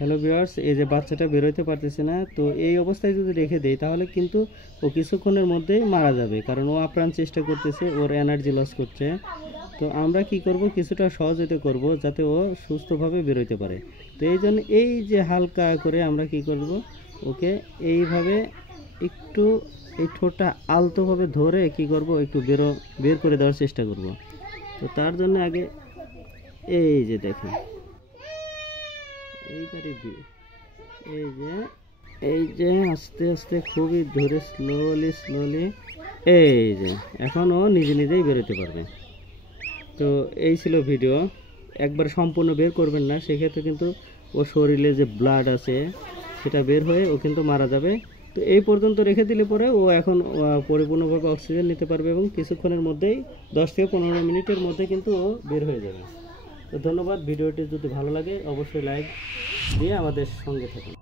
Hello viewers, এই যে বাচ্চাটা বেরোতে পারতেছে না, তো এই অবস্থায় যদি রেখে দেই তাহলে কিন্তু ও কিছুক্ষণের মধ্যেই মারা যাবে, কারণ ও আপ্রাণ চেষ্টা করতেছে, ওর এনার্জি লস করছে। তো আমরা কি করব, কিছুটা সহযোগিতা করব যাতে ও সুস্থভাবে বেরোতে পারে। তো এই জন্য এই যে হালকা করে আমরা কি করব, ওকে এইভাবে একটু এই ঠোঁটটা আলতোভাবে ধরে কি করব, একটু বের করে দেওয়ার চেষ্টা করব। তো তার জন্য আগে এই যে দেখেন, এইবারে এই যে আস্তে আস্তে খুবই ধরে স্লোলি এই যে এখন ও নিজে নিজেই বেরোতে পারবে। তো এই ছিল ভিডিও। একবার সম্পূর্ণ বের করবেন না, সেক্ষেত্রে কিন্তু ওর শরীরে যে ব্লাড আছে সেটা বের হয়ে ও কিন্তু মারা যাবে। তো এই পর্যন্ত রেখে দিলে পরে ও এখন পরিপূর্ণভাবে অক্সিজেন নিতে পারবে এবং কিছুক্ষণের মধ্যেই 10 থেকে 15 মিনিটের মধ্যে কিন্তু ও বের হয়ে যাবে। তো ধন্যবাদ। ভিডিওটি যদি ভালো লাগে অবশ্যই লাইক দিয়ে আমাদের সঙ্গে থাকুন।